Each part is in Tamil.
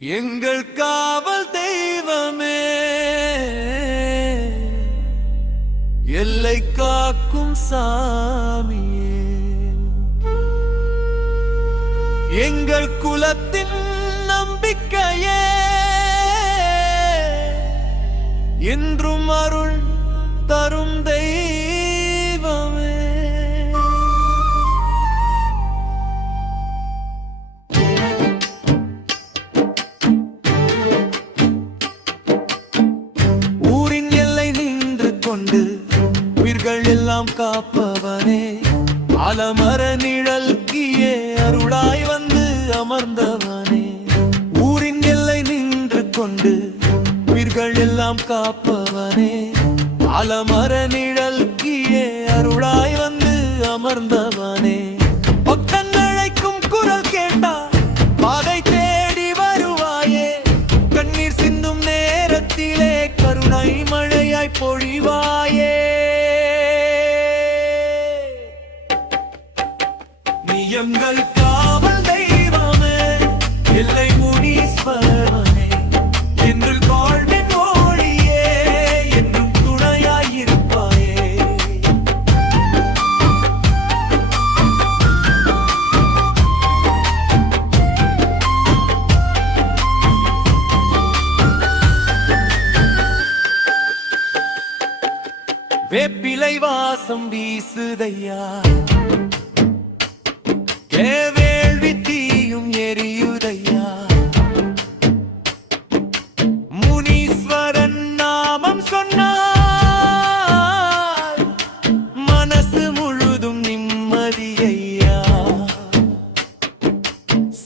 எங்கள் காவல் தெய்வமே, எல்லை காக்கும் சாமியே, எங்கள் குலத்தின் நம்பிக்கையே, என்றும் அருள் தரும் தெய்வமே. ஊரின் எல்லை நின்று கொண்டு உயிர்கள் எல்லாம் காப்பவனே, ஆலமர நிழல்கியே அருளாய் வந்து அமர்ந்தவனே. ஊரின் எல்லை நின்று கொண்டு உயிர்கள் எல்லாம் காப்பவனே, ஆலமர நிழல்கியே அருளாய் வந்து அமர்ந்தவனே. பக்தன் அழைக்கும் குரல் கேட்டா பாதை தேடி வருவாயே, கண்ணீர் சிந்தும் நேரத்திலே கருணை மழையாய் பொழிவாயே. நீ எங்கள் காவல் தெய்வமே, எல்லை முனீஸ்வரனே, என்று வாழ்வின் ஒளியே, என்றும் துணையாயிருப்பாயே. வேப்பிலை வாசம் வீசுதையா, வேள்வி தீயும் எரியுதையா, முனீஸ்வரன் நாமம் சொன்னால் மனசு முழுதும் நிம்மதியையா.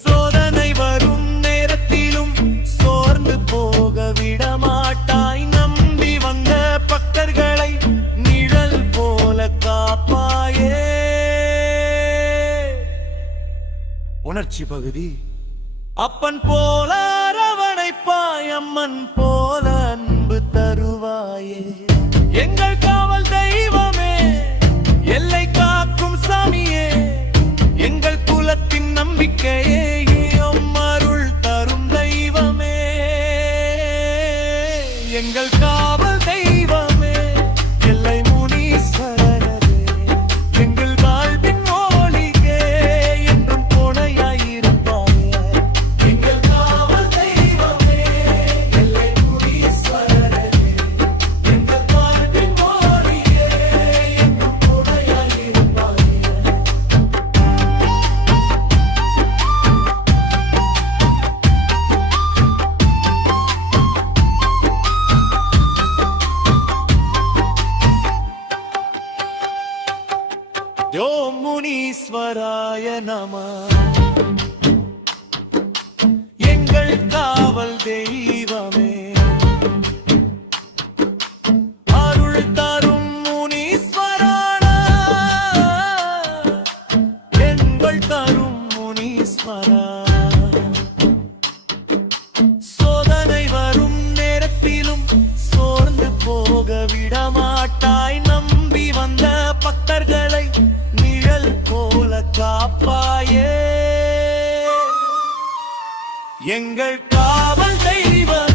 சோதனை வரும் நேரத்திலும் சோர்ந்து போக விடமாட்டாய், நம்பி வந்த பக்தர்களை நிழல் போல காப்பாயே. உணர்ச்சி பகுதி அப்பன் போல அரவணைப்பாய், அம்மன் போல அன்பு தருவாயே. எங்கள் காவல் தெய்வமே, எல்லை காக்கும் சாமியே, எங்கள் குலத்தின் நம்பிக்கையே, அருள் தரும் தெய்வமே. எங்கள் காவல் தெய்வமே, எல்லை முனீஸ்வரனே, எங்கள் வாழ்வின் ஒளியே, என்றும் துணையாயிருப்பாயே. எங்கள் காவல் தெய்வமே, எல்லை முனீஸ்வரனே, எங்கள் வாழ்வின் ஒளியே, என்றும் துணையாயிருப்பாயே. ஓம் முனீஸ்வராய நமः. எங்கள் காவல் தெய்வமே, அருள் தரும் முனீஸ்வரனே, எங்கள் தரும் முனீஸ்வரா. சோதனை வரும் நேரத்திலும் சோர்ந்து போக விடமாட்டாய், நம்பி வந்த பக்தர்களை நிழல் போல காப்பாயே. எங்கள் காவல் தெய்வம்